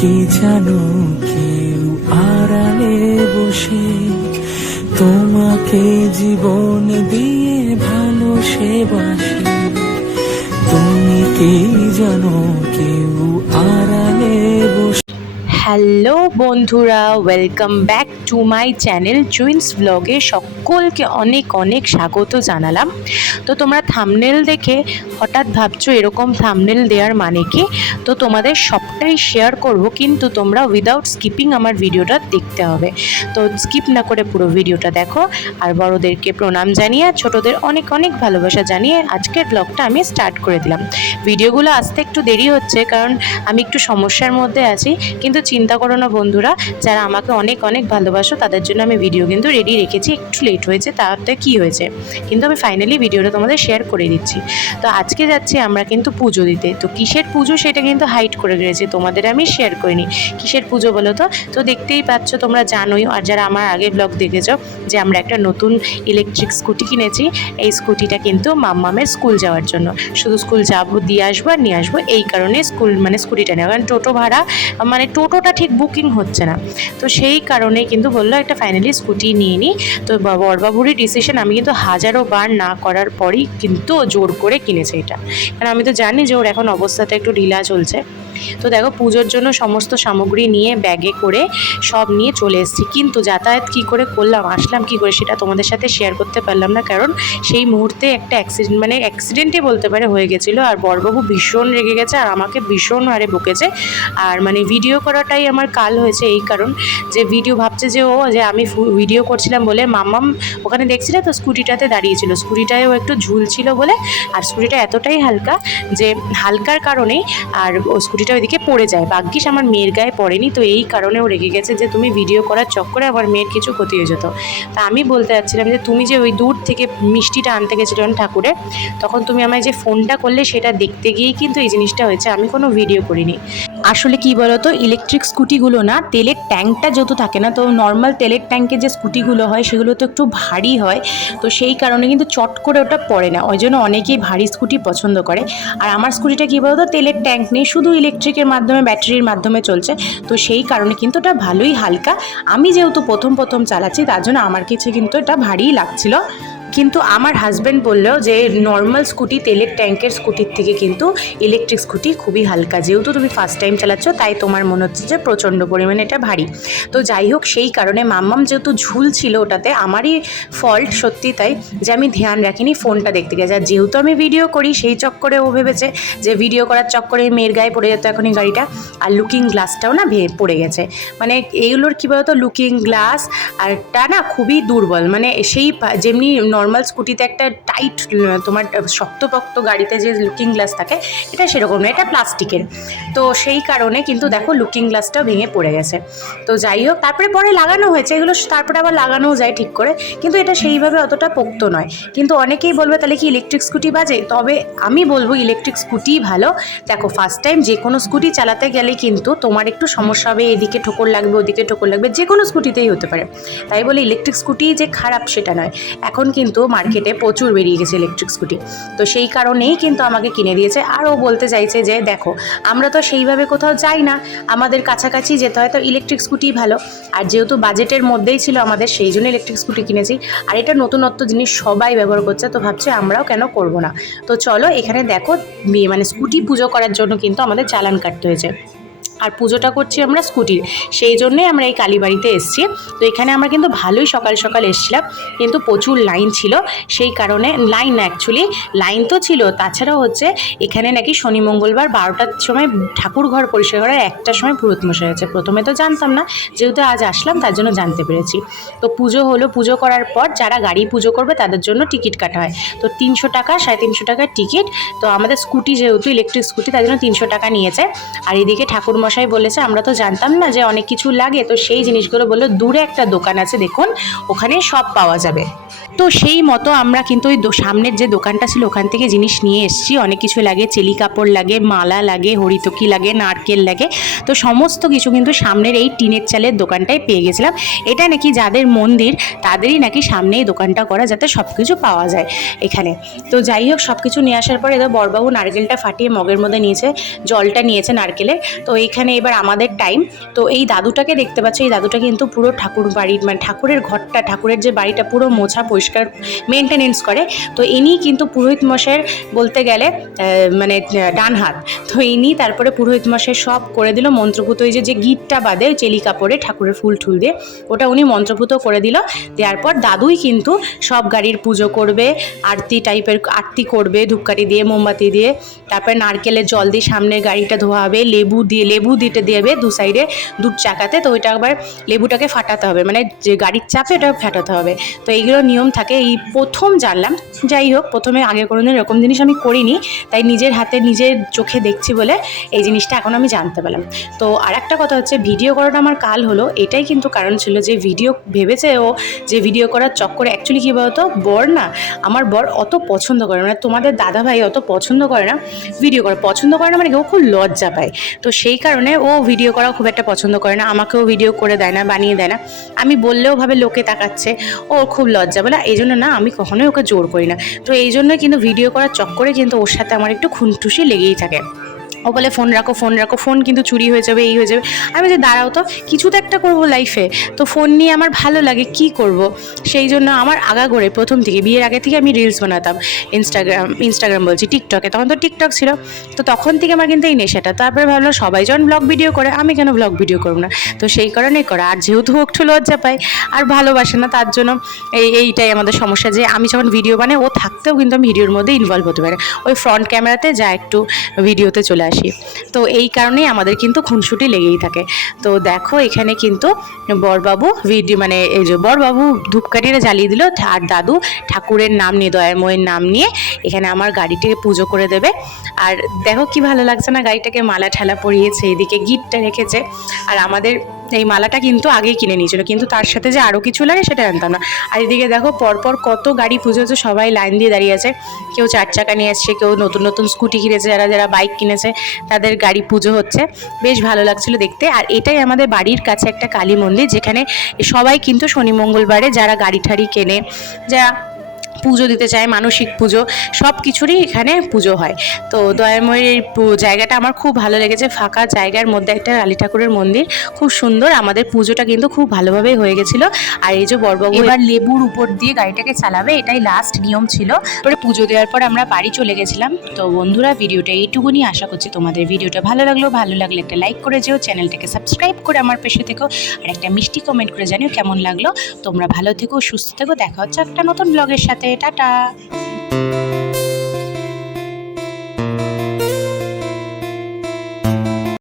কি জানো কেউ আড়ালে বসে তোমাকে জীবন দিয়ে ভালোবাসে। তুমি কি জানো কেউ আড়ালে বসে। হ্যালো বন্ধুরা, welcome back to my channel twins ব্লগে সকলকে অনেক অনেক স্বাগত জানালাম। তো তোমরা থাম্বনেল দেখে হঠাৎ ভাবছো এরকম থাম্বনেল দেওয়ার মানে কি, তো তোমাদের সবটাই শেয়ার করব, কিন্তু তোমরা উইদাউট স্কিপিং আমার ভিডিওটা দেখতে হবে। তো স্কিপ না করে পুরো ভিডিওটা দেখো, আর বড়োদেরকে প্রণাম জানিয়ে আর ছোটোদের অনেক অনেক ভালোবাসা জানিয়ে আজকের ব্লগটা আমি স্টার্ট করে দিলাম। ভিডিওগুলো আসতে একটু দেরি হচ্ছে কারণ আমি একটু সমস্যার মধ্যে আছি, কিন্তু চিন্তা করো না বন্ধুরা, যারা আমাকে অনেক অনেক ভালোবাসো তাদের জন্য আমি ভিডিও কিন্তু রেডি রেখেছি। একটু লেট হয়েছে, তাতে কি হয়েছে, কিন্তু আমি ফাইনালি ভিডিওটা তোমাদের শেয়ার করে দিচ্ছি। তো আজকে যাচ্ছি আমরা কিন্তু পুজো দিতে। তো কিসের পুজো সেটা কিন্তু হাইড করে গেছে, তোমাদের আমি শেয়ার করিনি। কিসের পুজো বলো তো? তো দেখতেই পাচ্ছ, তোমরা জানোই, আর যারা আমার আগের ব্লগ দেখেছো, যে আমরা একটা নতুন ইলেকট্রিক স্কুটি কিনেছি। এই স্কুটিটা কিন্তু মাম্মামের স্কুল যাওয়ার জন্য, শুধু স্কুল যাবো, দিয়ে আসবো আর নিয়ে আসবো, এই কারণে স্কুটিটা নেওয়া। কারণ টোটো ভাড়া টোটোটা ঠিক বুকিং হচ্ছে না, তো সেই কারণেই কিন্তু বললো একটা ফাইনালি স্কুটি নিয়ে নিই। তো বড়বাবুরই ডিসিশন, আমি কিন্তু হাজারো বার না করার পরই কিন্তু জোর করে কিনেছে এটা, কারণ আমি তো জানি যে ওর এখন অবস্থাটা একটু ঢিলা চলছে। তো দেখো, পুজোর জন্য সমস্ত সামগ্রী নিয়ে ব্যাগে করে সব নিয়ে চলে এসেছি, কিন্তু যাতায়াত কি করে করলাম, আসলাম কি করে, সেটা তোমাদের সাথে শেয়ার করতে পারলাম না, কারণ সেই মুহূর্তে একটা অ্যাক্সিডেন্টই বলতে পারে হয়ে গেছিলো। আর বড়বাবু ভীষণ রেগে গেছে আর আমাকে ভীষণ হারে বকেছে। আর ভিডিও করাটাই আমার কাল হয়েছে, এই কারণ যে ভিডিও ভাবছে যে আমি ভিডিও করছিলাম বলে। মাম্মাম ওখানে দেখছিলে তো স্কুটিটাতে দাঁড়িয়েছিল, স্কুটিটায়ও একটু ঝুলছিল বলে, আর স্কুটিটা এতটাই হালকা যে হালকার কারণেই আর স্কুটিটা ওইদিকে পড়ে যায়। ভাগ্যিস আমার মেয়ের গায়ে পড়েনি, তো এই কারণে ও রেগে গেছে যে তুমি ভিডিও করার চক্করে আমার মেয়ের কিছু ক্ষতি হয়ে যেত। তা আমি বলতে চাচ্ছিলাম যে তুমি যে ওই দূর থেকে মিষ্টিটা আনতে গেছিলেন ঠাকুরে, তখন তুমি আমায় যে ফোনটা করলে সেটা দেখতে গিয়েই কিন্তু এই জিনিসটা হয়েছে, আমি কোনো ভিডিও করিনি। আসলে কি বলতো, ইলেকট্রিক স্কুটিগুলো না, তেলের ট্যাঙ্কটা যত থাকে না, তো নর্মাল তেলের ট্যাঙ্কের যে স্কুটিগুলো হয় সেগুলো তো একটু ভারী হয়, তো সেই কারণে কিন্তু চট করে ওটা পড়ে না, ওই জন্য অনেকেই ভারী স্কুটি পছন্দ করে। আর আমার স্কুটিটা কী বলতো, তেলের ট্যাঙ্ক নেই, শুধু ইলেকট্রিকের মাধ্যমে, ব্যাটারির মাধ্যমে চলছে, তো সেই কারণে কিন্তু ওটা ভালোই হালকা। আমি যেহেতু প্রথম চালাচ্ছি, তার জন্য আমার কাছে কিন্তু এটা ভারীই লাগছিল। কিন্তু আমার হাজব্যান্ড বললো যে নর্মাল স্কুটি, তেলের ট্যাঙ্কের স্কুটির থেকে কিন্তু ইলেকট্রিক স্কুটি খুবই হালকা, যেহেতু তুমি ফার্স্ট টাইম চালাচ্ছ তাই তোমার মনে হচ্ছে যে প্রচণ্ড পরিমাণে এটা ভারী। তো যাই হোক, সেই কারণে মাম্মাম যেহেতু ঝুল ছিল ওটাতে, আমারই ফল্ট সত্যি তাই, যে আমি ধ্যান রাখিনি ফোনটা দেখতে গেছে। আর যেহেতু আমি ভিডিও করি সেই চক্করে ও ভেবেছে যে ভিডিও করার চক্করে মেয়ের গায়ে পড়ে যেত এখনই গাড়িটা। আর লুকিং গ্লাসটাও না পড়ে গেছে, এইগুলোর কী বলতো, লুকিং গ্লাস আরটা না খুবই দুর্বল, সেই যেমনি নর্মাল স্কুটিতে একটা টাইট তোমার শক্তপোক্ত গাড়িতে যে লুকিং গ্লাস থাকে, এটা সেরকম না, এটা প্লাস্টিকের। তো সেই কারণে কিন্তু দেখো লুকিং গ্লাসটাও ভেঙে পড়ে গেছে। তো যাই হোক, তারপরে পরে লাগানো হয়েছে এগুলো, তারপরে আবার লাগানোও যায় ঠিক করে, কিন্তু এটা সেইভাবে অতটা পোক্ত নয়। কিন্তু অনেকেই বলবে তাহলে কি ইলেকট্রিক স্কুটি বাজে, তবে আমি বলবো ইলেকট্রিক স্কুটিই ভালো। দেখো, ফার্স্ট টাইম যে কোনো স্কুটি চালাতে গেলে কিন্তু তোমার একটু সমস্যা হবে, এদিকে ঠোকর লাগবে, ওদিকে ঠোকর লাগবে, যে কোনো স্কুটিতেই হতে পারে। তাই বলে ইলেকট্রিক স্কুটি যে খারাপ সেটা নয়, এখন কিন্তু মার্কেটে প্রচুর বেরিয়ে গেছে ইলেকট্রিক স্কুটি, তো সেই কারণেই কিন্তু আমাকে কিনে দিয়েছে। আর ও বলতে চাইছে যে দেখো, আমরা তো সেইভাবে কোথাও যাই না, আমাদের কাছাকাছি যেতে হয়, তো ইলেকট্রিক স্কুটি ভালো। আর যেহেতু বাজেটের মধ্যেই ছিল আমাদের, সেই জন্য ইলেকট্রিক স্কুটি কিনেছি। আর এটা নতুনত্ব জিনিস, সবাই ব্যবহার করছে, তো ভাবছি আমরাও কেন করব না। তো চলো, এখানে দেখো স্কুটি পুজো করার জন্য কিন্তু আমাদের চালান কাটতে হয়েছে, আর পুজোটা করছি আমরা স্কুটির, সেই জন্যই আমরা এই কালীবাড়িতে এসেছি। তো এখানে আমরা কিন্তু ভালোই সকাল সকাল এসেছিলাম, কিন্তু প্রচুর লাইন ছিল, সেই কারণে লাইন না, অ্যাকচুয়ালি লাইন তো ছিল, তাছাড়াও হচ্ছে এখানে নাকি শনি মঙ্গলবার 12টার সময় ঠাকুর ঘর পরিষ্কার করার, 1টার সময় পুরোহিত মশাই আছে। প্রথমে তো জানতাম না, যেহেতু আজ আসলাম তার জন্য জানতে পেরেছি। তো পুজো হলো, পুজো করার পর যারা গাড়ি পুজো করবে তাদের জন্য টিকিট কাটা হয়, তো 300 টাকা, 350 টাকার টিকিট। তো আমাদের স্কুটি যেহেতু ইলেকট্রিক স্কুটি, তার জন্য 300 টাকা নিয়েছে। আর এদিকে ঠাকুর মশাই বলেছে, আমরা তো জানতাম না যে অনেক কিছু লাগে, তো সেই জিনিসগুলো বললো দূরে একটা দোকান আছে দেখুন, ওখানে সব পাওয়া যাবে। তো সেই মতো আমরা কিন্তু ওই সামনের যে দোকানটা ছিল ওখান থেকে জিনিস নিয়ে এসেছি। অনেক কিছু লাগে, চেলি কাপড় লাগে, মালা লাগে, হরিতকি লাগে, নারকেল লাগে। তো সমস্ত কিছু কিন্তু সামনের এই টিনের চালের দোকানটায় পেয়ে গেছিলাম। এটা নাকি যাদের মন্দির তাদেরই নাকি সামনে এই দোকানটা করা, যাতে সব কিছু পাওয়া যায় এখানে। তো যাই হোক, সব কিছু নিয়ে আসার পরে এবার বড়বাবু নারকেলটা ফাটিয়ে মগের মধ্যে নিয়েছে, জলটা নিয়েছে নারকেলের। তো এইখানে এবার আমাদের টাইম। তো এই দাদুটাকে দেখতে পাচ্ছ, এই দাদুটা কিন্তু পুরো ঠাকুর বাড়ির মানে ঠাকুরের ঘরটা, ঠাকুরের যে বাড়িটা পুরো মোছা পরিষ্কার মেনটেনেন্স করে। তো ইনি কিন্তু পুরোহিত মশাইয়ের বলতে গেলে মানে ডান হাত। তো ইনি তারপরে পুরোহিত মশাই সব করে দিল মন্ত্রপুত। ওই যে গিটটা বাঁধে চেলি কাপড়ে ঠাকুরের ফুল ঠুল দিয়ে, ওটা উনি মন্ত্রপুত করে দিল। দেওয়ার পর দাদুই কিন্তু সব গাড়ির পুজো করবে, আরতি টাইপের আরতি করবে ধূপকাঠি দিয়ে, মোমবাতি দিয়ে। তারপরে নারকেলের জল দিয়ে সামনের গাড়িটা ধোয়া হবে, লেবু দিতে দেবে দু সাইডে, দু চাকাতে। তো ওইটা একবার লেবুটাকে ফাটাতে হবে, মানে যে গাড়ির চাপে ওটা ফাটাতে হবে। তো এইগুলো নিয়ম থাকে। এই প্রথম জানলাম। যাই হোক, প্রথমে আগে কোনোদিন এরকম জিনিস আমি করিনি, তাই নিজের হাতে নিজের চোখে দেখছি বলে এই জিনিসটা এখন আমি জানতে পারলাম। তো আর একটা কথা হচ্ছে, ভিডিও করাটা আমার কাল হলো, এটাই কিন্তু কারণ ছিল যে ভিডিও ভেবেছে ও যে ভিডিও করার চক্করে। অ্যাকচুয়ালি কী বলতো, আমার বর অত পছন্দ করে, মানে তোমাদের দাদাভাই অত পছন্দ করে না ভিডিও করা। পছন্দ করে না মানে ও খুব লজ্জা পায়। তো সেই কারণে ও ভিডিও করা খুব একটা পছন্দ করে না, আমাকেও ভিডিও করে দেয় না, বানিয়ে দেয় না। আমি বললেও ভাবে লোকে তাকাচ্ছে, ও খুব লজ্জা বলে। এই জন্য না, আমি কখনোই ওকে জোর করি না। তো এই জন্যই কিন্তু ভিডিও করার চক্করে কিন্তু ওর সাথে আমার একটু খুনটুসি লেগেই থাকে। ও বলে ফোন রাখো, ফোন কিন্তু চুরি হয়ে যাবে, এই হয়ে যাবে। আমি যে দাঁড়াও তো, কিছু তো একটা করবো লাইফে। তো ফোন নিয়ে আমার ভালো লাগে, কি করব। সেই জন্য আমার আগাগোড়ে প্রথম থেকে, বিয়ের আগে থেকে আমি রিলস বানাতাম ইনস্টাগ্রাম বলছি, টিকটকে। তখন তো টিকটক ছিল। তো তখন থেকে আমার কিন্তু এই নেশাটা। তারপরে ভাবলাম সবাই যখন ব্লগ ভিডিও করে, আমি কেন ব্লগ ভিডিও করবো না। তো সেই কারণেই করা। আর যেহেতু একটু লজ্জা পাই আর ভালোবাসে না, তার জন্য এইটাই আমাদের সমস্যা, যে আমি যখন ভিডিও বানাই ও থাকতেও কিন্তু আমি ভিডিওর মধ্যে ইনভলভ হতে পারি। ওই ফ্রন্ট ক্যামেরাতে যা একটু ভিডিওতে চলে আসি। তো এই কারণেই আমাদের কিন্তু খুনসুটি লেগেই থাকে। তো দেখো, এখানে কিন্তু বরবাবু মানে এই যে বরবাবু ধূপকাঠিটা জ্বালিয়ে দিল, আর দাদু ঠাকুরের নাম নিয়ে, দয়াময়ের নাম নিয়ে এখানে আমার গাড়িটিকে পুজো করে দেবে। আর দেখো কি ভালো লাগছে না, গাড়িটাকে মালা ঠালা পরিয়েছে, এদিকে গিটটা রেখেছে। আর আমাদের এই মালাটা কিন্তু আগেই কিনে নিয়েছিল, কিন্তু তার সাথে যে আরও কিছু লাগে সেটা জানতাম না। আর এদিকে দেখো পরপর কত গাড়ি পুজো হচ্ছে, সবাই লাইন দিয়ে দাঁড়িয়ে আছে। কেউ 4 চাকা নিয়ে আসছে, কেউ নতুন স্কুটি কিনেছে, যারা বাইক কিনেছে তাদের গাড়ি পুজো হচ্ছে। বেশ ভালো লাগছিল দেখতে। আর এটাই আমাদের বাড়ির কাছে একটা কালী মন্দির, যেখানে সবাই কিন্তু শনি মঙ্গলবারে যারা গাড়ি ঠাড়ি কেনে, যারা পুজো দিতে চায়, মানসিক পুজো, সব কিছুরই এখানে পুজো হয়। তো দয়াময়ের এই জায়গাটা আমার খুব ভালো লেগেছে। ফাঁকা জায়গার মধ্যে একটা কালী ঠাকুরের মন্দির, খুব সুন্দর। আমাদের পুজোটা কিন্তু খুব ভালোভাবেই হয়ে গেছিলো। আর এই যে বরবাবু এবার লেবুর উপর দিয়ে গাড়িটাকে চালাবে, এটাই লাস্ট নিয়ম ছিল। পরে পুজো দেওয়ার পর আমরা বাড়ি চলে গেছিলাম। তো বন্ধুরা, ভিডিওটা এইটুকুনি। আশা করছি তোমাদের ভিডিওটা ভালো লাগলে একটা লাইক করে যেও, চ্যানেলটাকে সাবস্ক্রাইব করে আমার পাশে থেকো, আর একটা মিষ্টি কমেন্ট করে জানিও কেমন লাগলো। তোমরা ভালো থেকো, সুস্থ থেকো। দেখা হচ্ছে একটা নতুন ব্লগের সাথে। টাটা।